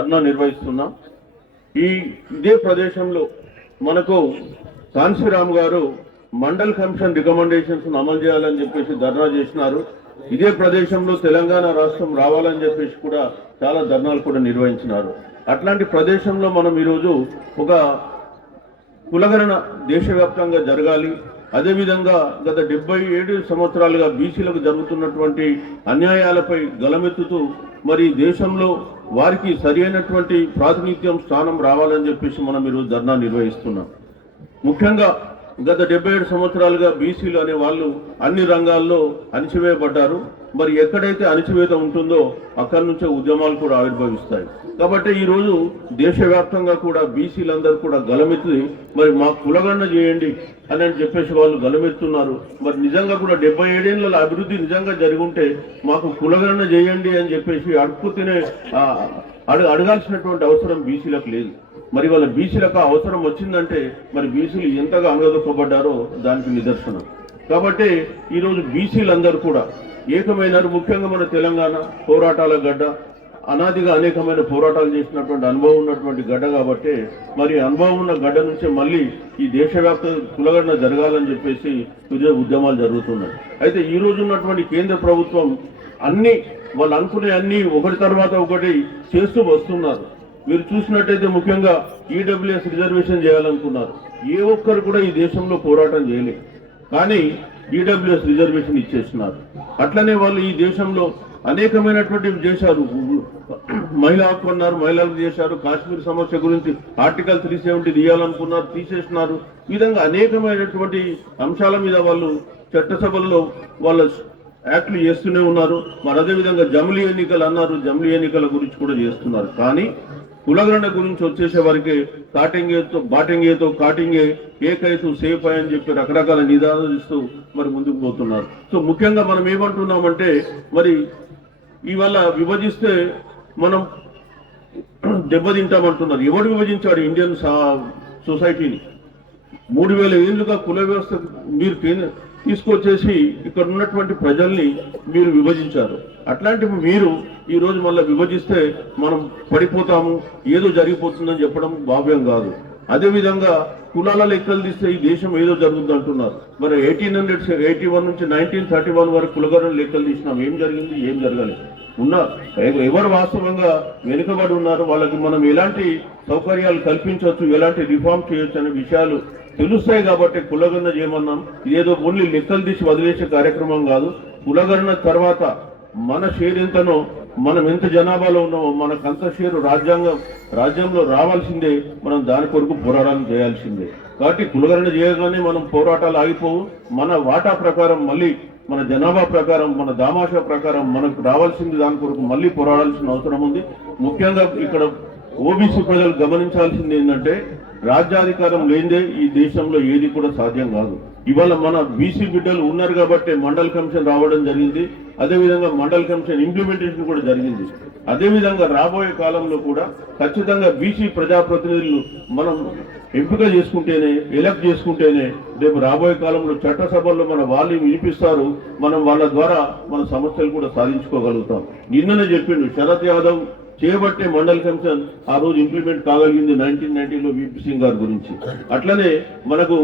ధర్నా నిర్వహిస్తున్నాం. ఈ ఇదే ప్రదేశంలో మనకు కాన్సీరామ్ గారు మండల్ కమిషన్ రికమెండేషన్స్ అమలు చేయాలని చెప్పేసి ధర్నా చేసినారు. ఇదే ప్రదేశంలో తెలంగాణ రాష్ట్రం రావాలని చెప్పేసి కూడా చాలా ధర్నాలు కూడా నిర్వహించినారు. అట్లాంటి ప్రదేశంలో మనం ఈరోజు ఒక కులగణన దేశవ్యాప్తంగా జరగాలి. అదేవిధంగా గత డెబ్బై ఏడు సంవత్సరాలుగా బీసీలకు జరుగుతున్నటువంటి అన్యాయాలపై గలమెత్తుతూ మరి దేశంలో వారికి సరి అయినటువంటి ప్రాతినిధ్యం స్థానం రావాలని చెప్పేసి మనం ఈరోజు ధర్నా నిర్వహిస్తున్నాం. ముఖ్యంగా గత డెబ్బై ఏడు సంవత్సరాలుగా బీసీలు అనే వాళ్ళు అన్ని రంగాల్లో అణిచివేయబడ్డారు. మరి ఎక్కడైతే అణిచివేత ఉంటుందో అక్కడి నుంచే ఉద్యమాలు కూడా ఆవిర్భవిస్తాయి. కాబట్టి ఈ రోజు దేశవ్యాప్తంగా కూడా బీసీలందరూ కూడా గలమెత్తి మరి మా కులగండ చేయండి అని అని చెప్పేసి వాళ్ళు గలమెత్తున్నారు. మరి నిజంగా కూడా డెబ్బై ఏడేళ్ళ అభివృద్ధి నిజంగా జరిగి ఉంటే మాకు కులగణన చేయండి అని చెప్పేసి అడుపుతేనే అడు అడగాల్సినటువంటి అవసరం బీసీలకు లేదు. మరి వాళ్ళ బీసీలకు అవసరం వచ్చిందంటే మరి బీసీలు ఎంతగా అనగదొక్కబడ్డారో దానికి నిదర్శనం. కాబట్టి ఈరోజు బీసీలందరూ కూడా ఏకమైనారు ముఖ్యంగా మన తెలంగాణ పోరాటాల గడ్డ. అనాదిగా అనేకమైన పోరాటాలు చేసినటువంటి అనుభవం ఉన్నటువంటి గడ్డ కాబట్టి మరి అనుభవం ఉన్న గడ్డ నుంచే మళ్ళీ ఈ దేశవ్యాప్త కులగడన జరగాలని చెప్పేసి విజయ ఉద్యమాలు జరుగుతున్నాయి. అయితే ఈ రోజు ఉన్నటువంటి కేంద్ర ప్రభుత్వం అన్ని వాళ్ళు అనుకునే అన్ని ఒకటి తర్వాత ఒకటి చేస్తూ వస్తున్నారు. మీరు చూసినట్టయితే ముఖ్యంగా ఈడబ్ల్యూఎస్ రిజర్వేషన్ చేయాలనుకున్నారు. ఏ ఒక్కరు కూడా ఈ దేశంలో పోరాటం చేయలేదు. కానీ ఈడబ్ల్యూఎస్ రిజర్వేషన్ ఇచ్చేస్తున్నారు. అట్లనే వాళ్ళు ఈ దేశంలో అనేకమైనటువంటివి చేశారు. మహిళా హక్కు అన్నారు మహిళలకు చేశారు. కాశ్మీర్ సమస్య గురించి ఆర్టికల్ త్రీ సెవెంటీ తీయాలనుకున్నారు తీసేస్తున్నారు. ఈ విధంగా అనేకమైనటువంటి అంశాల మీద వాళ్ళు చట్టసభల్లో వాళ్ళ యాక్ట్లు చేస్తూనే ఉన్నారు. మరి అదేవిధంగా జమిలీ ఎన్నికలు అన్నారు. జమిలీ ఎన్నికల గురించి కూడా చేస్తున్నారు. కానీ కులగరణ గురించి వచ్చేసే వారికి కాటింగేతో బాటింగేతో కాటింగే ఏకైతు సేఫ్ అని చెప్పి రకరకాల నిదానాలు ఇస్తూ మరి ముందుకు పోతున్నారు. సో ముఖ్యంగా మనం ఏమంటున్నామంటే మరి ఇవాళ విభజిస్తే మనం దెబ్బతింటామంటున్నారు. ఎవడు విభజించాడు ఇండియన్ సొసైటీని? మూడు వేల ఏళ్ళుగా కుల వ్యవస్థ మీరు తీసుకొచ్చేసి ఇక్కడ ఉన్నటువంటి ప్రజల్ని మీరు విభజించారు. అట్లాంటి మీరు ఈ రోజు మళ్ళీ విభజిస్తే మనం పడిపోతాము ఏదో జరిగిపోతుందని చెప్పడం భావ్యం కాదు. అదేవిధంగా కులాల లెక్కలు తీస్తే ఈ దేశం ఏదో జరుగుతుంది అంటున్నారు. మరి ఎయిటీన్ హండ్రెడ్ ఎయిటీ వన్ నుంచి నైన్టీన్ థర్టీ వన్ వరకు కులగరం లెక్కలు తీసినాం. ఏం జరిగింది? ఏం జరగలేదు. ఉన్నారు ఎవరు వాస్తవంగా వెనుకబడి ఉన్నారు వాళ్ళకి మనం ఎలాంటి సౌకర్యాలు కల్పించవచ్చు ఎలాంటి రిఫార్మ్ చేయొచ్చు అనే విషయాలు తెలుస్తాయి కాబట్టి కులగణన చేయమన్నాం. ఇదేదో ఓన్లీ లెక్కలు తీసి వదిలేసే కార్యక్రమం కాదు. కులగణన తర్వాత మన షేర్ ఎంతనో మనం ఎంత జనాభాలో ఉన్నామో మనకు అంత షేరు రాజ్యాంగం రాజ్యంలో రావాల్సిందే మనం దాని కొరకు పోరాటాలు చేయాల్సిందే. కాబట్టి కులగణన చేయగానే మనం పోరాటాలు ఆగిపోవు. మన వాటా ప్రకారం మళ్ళీ మన జనాభా ప్రకారం మన దామాషా ప్రకారం మనకు రావాల్సింది దాని కొరకు మళ్ళీ పోరాడాల్సిన అవసరం ఉంది. ముఖ్యంగా ఇక్కడ ఓబీసీ ప్రజలు గమనించాల్సింది ఏంటంటే రాజ్యాధికారం లేనిదే ఈ దేశంలో ఏది కూడా సాధ్యం కాదు. ఇవాళ మన బీసీ బిడ్డలు ఉన్నారు కాబట్టి మండల్ కమిషన్ రావడం జరిగింది. అదేవిధంగా మండల్ కమిషన్ ఇంప్లిమెంటేషన్ కూడా జరిగింది. అదేవిధంగా రాబోయే కాలంలో కూడా ఖచ్చితంగా బీసీ ప్రజాప్రతినిధులు మనం ఎంపిక చేసుకుంటేనే ఎలక్ట్ చేసుకుంటేనే రేపు రాబోయే కాలంలో చట్టసభల్లో మన వాళ్ళు వినిపిస్తారు. మనం వాళ్ళ ద్వారా మన సమస్యలు కూడా సాధించుకోగలుగుతాం. నిన్ననే చెప్పిండు శరత్ యాదవ్ చేయబట్టే మండల్ కమిషన్ ఆ రోజు ఇంప్లిమెంట్ కాగలిగింది నైన్టీన్ నైన్టీలో విపి సింగ్ గారి గురించి. అట్లనే మనకు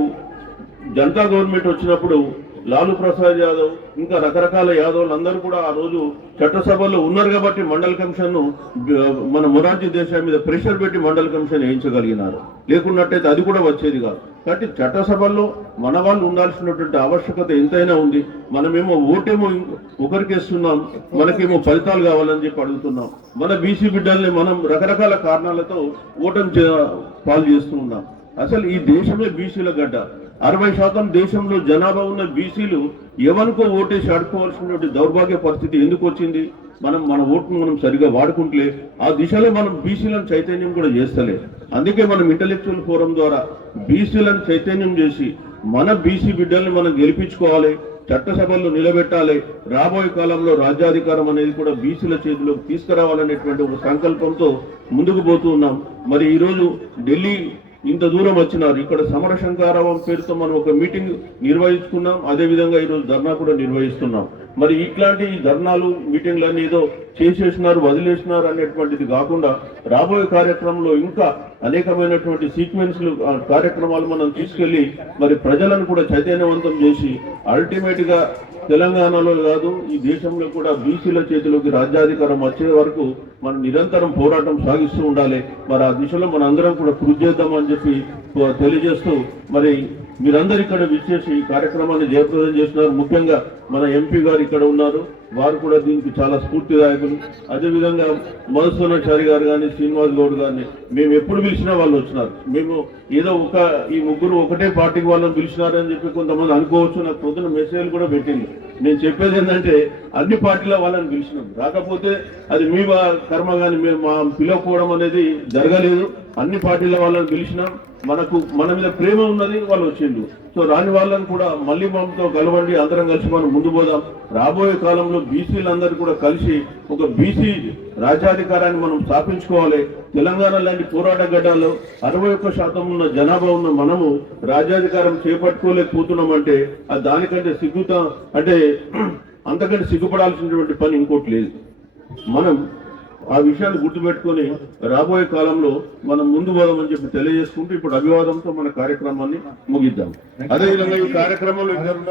జనతా గవర్నమెంట్ వచ్చినప్పుడు లాలూ ప్రసాద్ యాదవ్ ఇంకా రకరకాల యాదవ్లు అందరూ కూడా ఆ రోజు చట్టసభలో ఉన్నారు కాబట్టి మండల కమిషన్ను మన మొరార్జీ దేశాల మీద ప్రెషర్ పెట్టి మండల కమిషన్ వేయించగలిగినారు. లేకున్నట్టయితే అది కూడా వచ్చేది కాదు. కాబట్టి చట్టసభల్లో మన వాళ్ళు ఉండాల్సినటువంటి ఆవశ్యకత ఎంతైనా ఉంది. మనమేమో ఓటేమో ఒకరికేస్తున్నాం మనకేమో ఫలితాలు కావాలని చెప్పి అడుగుతున్నాం. మన బీసీ బిడ్డల్ని మనం రకరకాల కారణాలతో ఓటమి చే- పాలు చేస్తూ ఉన్నాం. అసలు ఈ దేశమే బీసీల గడ్డ. అరవై శాతం దేశంలో జనాభా ఉన్న బీసీలు ఎవరికో ఓటేసి ఆడుకోవాల్సినటువంటి దౌర్భాగ్య పరిస్థితి ఎందుకు వచ్చింది? మనం మన ఓటును మనం సరిగా వాడుకుంటలే. ఆ దిశలో మనం బీసీలను చైతన్యం కూడా చేస్తలే. అందుకే మనం ఇంటలెక్చువల్ ఫోరం ద్వారా బీసీలను చైతన్యం చేసి మన బీసీ బిడ్డల్ని మనం గెలిపించుకోవాలి చట్టసభల్లో నిలబెట్టాలి రాబోయే కాలంలో రాజ్యాధికారం అనేది కూడా బీసీల చేతిలోకి తీసుకురావాలనేటువంటి ఒక సంకల్పంతో ముందుకు పోతూ ఉన్నాం. మరి ఈరోజు ఢిల్లీ ఇంత దూరం వచ్చినారు. ఇక్కడ సమరశంకారావం పేరుతో మనం ఒక మీటింగ్ నిర్వహించుకున్నాం. అదే విధంగా ఈరోజు ధర్నా కూడా నిర్వహిస్తున్నాం. మరి ఇట్లాంటి ఈ ధర్నాలు మీటింగ్లన్నీ ఏదో చేసేసినారు వదిలేసినారు అనేటువంటిది కాకుండా రాబోయే కార్యక్రమంలో ఇంకా అనేకమైనటువంటి సీక్వెన్స్లు కార్యక్రమాలు మనం తీసుకెళ్ళి మరి ప్రజలను కూడా చైతన్యవంతం చేసి అల్టిమేట్గా తెలంగాణలో కాదు ఈ దేశంలో కూడా బీసీల చేతిలోకి రాజ్యాధికారం వచ్చే వరకు మనం నిరంతరం పోరాటం సాగిస్తూ ఉండాలి. మరి ఆ దిశలో మన అందరం కూడా కృషి చేద్దామని చెప్పి తెలియజేస్తూ మరి మీరందరూ ఇక్కడ విచ్చేసి ఈ కార్యక్రమాన్ని జయప్రదం చేస్తున్నారు. ముఖ్యంగా మన ఎంపీ గారు ఇక్కడ ఉన్నారు. వారు కూడా దీనికి చాలా స్ఫూర్తిదాయకులు. అదేవిధంగా మధుసూనాచారి గారు కానీ శ్రీనివాస్ గౌడ్ గారిని మేము ఎప్పుడు పిలిచినా వాళ్ళు వచ్చినారు. మేము ఏదో ఒక ఈ ముగ్గురు ఒకటే పార్టీకి వాళ్ళని పిలిచినారని చెప్పి కొంతమంది అనుకోవచ్చు నాకు పొద్దున మెసేజ్లు కూడా పెట్టింది. నేను చెప్పేది ఏంటంటే అన్ని పార్టీల వాళ్ళని పిలిచినాం. రాకపోతే అది మీ కర్మ కానీ మేము మా పిలవకపోవడం అనేది జరగలేదు. అన్ని పార్టీల వాళ్ళని పిలిచినాం. మనకు మన మీద ప్రేమ ఉన్నది వాళ్ళు వచ్చిండు సో రాని వాళ్ళని కూడా మళ్ళీ మనతో కలవండి. అందరం కలిసి మనం ముందు పోదాం. రాబోయే కాలంలో బీసీలందరూ కూడా కలిసి ఒక బీసీ రాజ్యాధికారాన్ని మనం స్థాపించుకోవాలి. తెలంగాణ లాంటి పోరాట గడ్డాల్లో అరవై ఒక్క శాతం ఉన్న జనాభా ఉన్న మనము రాజ్యాధికారం చేపట్టుకోలేకపోతున్నామంటే అది దానికంటే సిగ్గుతా అంటే అంతకంటే సిగ్గుపడాల్సినటువంటి పని ఇంకోటి లేదు. మనం ఆ విషయాన్ని గుర్తుపెట్టుకొని రాబోయే కాలంలో మనం ముందు పోదామని చెప్పి తెలియజేసుకుంటూ ఇప్పుడు అభివాదంతో మన కార్యక్రమాన్ని ముగిద్దాం. అదేవిధంగా ఈ కార్యక్రమంలో ఇద్దరు